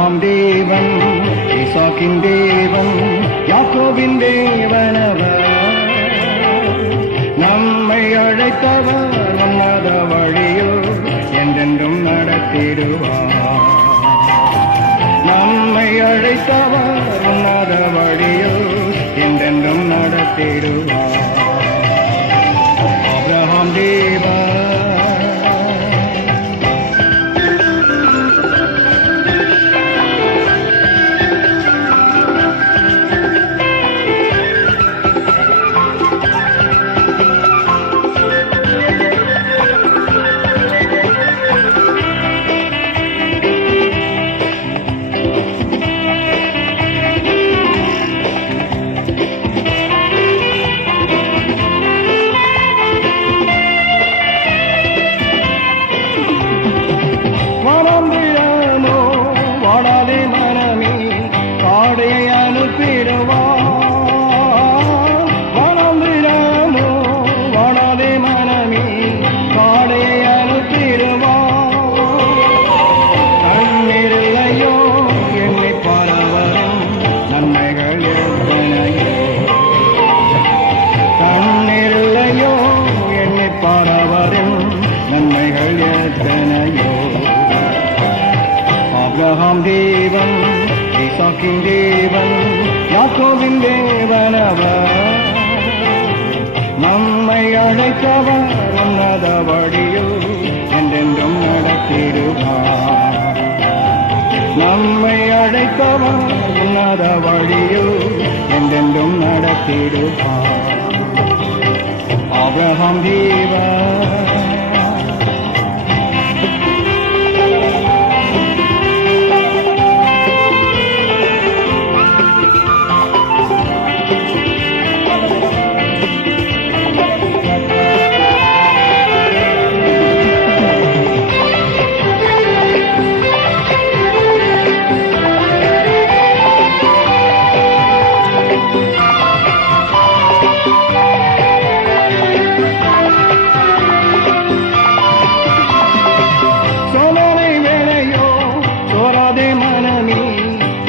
Abraham தேவன், ஈசாக்கின் தேவன், யாக்கோபின் தேவனவர். நம்மை அழைத்தவர் நம்மத வழியோ என்றென்றும் நடத்திடுவார். நம்மை அழைத்தவர் நம்மத வழியோ என்றென்றும் நடத்திடுவார். ஆபிரகாம் தேவன். ஆபிரகாம் தேவன், ஈசாக்கின் தேவன், யாக்கோபின் தேவனவர். நம்மை அழைத்தவர் உன்னத வழியோ என்றென்றும் நடத்திடுவார். நம்மை அழைத்தவர் உன்னத வழியோ என்றென்றும் நடத்திடுவார். ஆபிரகாம் தேவன்.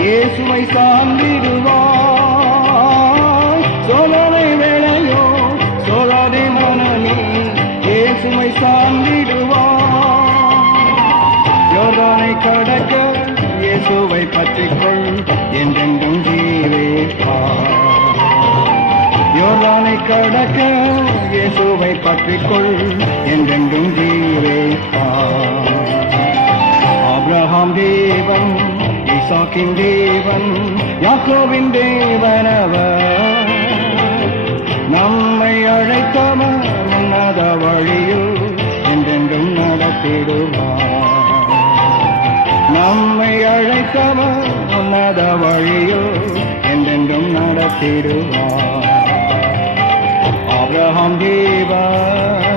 இயேசுவை சார்ந்திடுவாய். சோதனை வேளையோ சோழாதே மனமே, இயேசுவை சார்ந்திடுவாய். யோர்தானை கடக்க இயேசுவை பற்றிக்கொள், என்றென்றும் ஜீவிப்பாய். யோர்தானை கடக்க இயேசுவை பற்றிக்கொள், என்றென்றும் ஜீவிப்பாய். ஆபிரகாம் தேவன், ஈசாக்கின் தேவன், யாக்கோபின் தேவனவர். நம்மை அழைத்தவர் உன்னத வழியோ என்றென்றும் நடத்திடுவார். நம்மை அழைத்தவர் உன்னத வழியோ என்றென்றும் நடத்திடுவார். ஆபிரகாம் தேவன்.